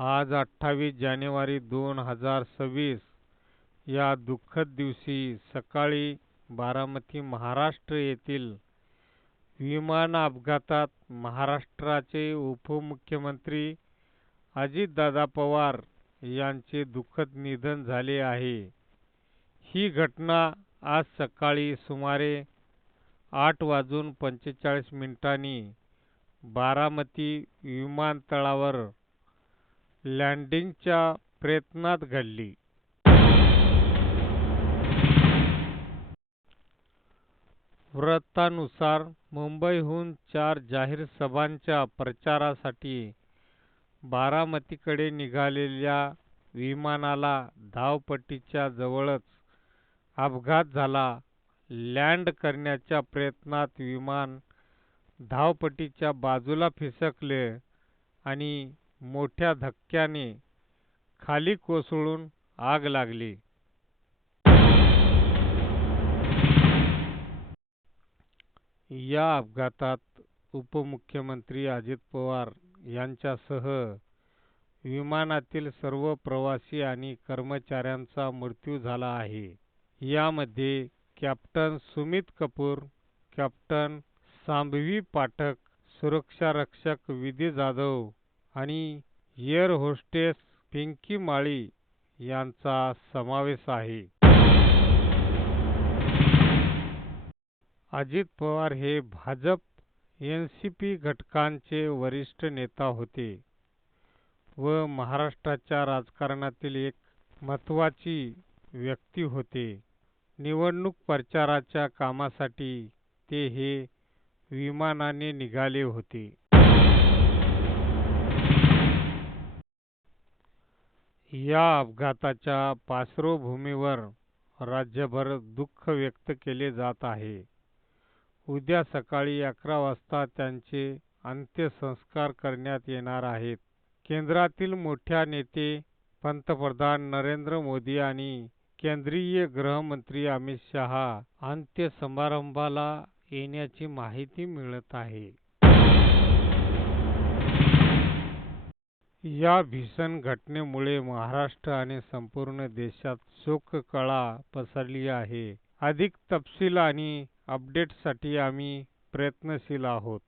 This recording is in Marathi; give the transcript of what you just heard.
आज अठ्ठावीस जानेवारी दोन हजार सव्वीस. या दुःखद दिवशी सकाळी बारामती महाराष्ट्र येथील विमान अपघातात महाराष्ट्राचे उपमुख्यमंत्री अजितदादा पवार यांचे दुःखद निधन झाले आहे. ही घटना आज सकाळी सुमारे आठ वाजून पंचेचाळीस मिनिटांनी बारामती विमानतळावर लँडिंगच्या प्रयत्नात घडली वृत्तानुसार मुंबईहून चार जाहीर सभांच्या प्रचारासाठी बारामतीकडे निघालेल्या विमानाला धावपट्टीच्या जवळच अपघात झाला. लँड करण्याच्या प्रयत्नात विमान धावपट्टीच्या बाजूला फिसकले आणि मोठ्या धक्क्याने खाली कोसळून आग लागली. या अपघातात उपमुख्यमंत्री अजित पवार यांच्यासह विमानातील सर्व प्रवासी आणि कर्मचाऱ्यांचा मृत्यू झाला आहे. यामध्ये कॅप्टन सुमित कपूर, कॅप्टन सांभवी पाठक, सुरक्षारक्षक विधी जाधव आणि एअर होस्टेस पिंकी माळी यांचा समावेश आहे. अजित पवार हे भाजप-एनसीपी घटकांचे वरिष्ठ नेता होते व महाराष्ट्राच्या राजकारणातील एक महत्त्वाची व्यक्ती होते. निवडणूक प्रचाराच्या कामासाठी ते हे विमानाने निघाले होते. या अपघाताच्या पार्श्वभूमीवर राज्यभर दुःख व्यक्त केले जात आहे. उद्या सकाळी अकरा वाजता त्यांचे अंत्यसंस्कार करण्यात येणार आहेत. केंद्रातील मोठ्या नेते पंतप्रधान नरेंद्र मोदी आणि केंद्रीय गृहमंत्री अमित शहा अंत्यसमारंभाला येण्याची माहिती मिळत आहे. या भीषण घटनेमुळे महाराष्ट्र आणि संपूर्ण देशात शोककळा पसरली आहे. अधिक तपशील आणि अपडेटसाठी आम्ही प्रयत्नशील आहोत.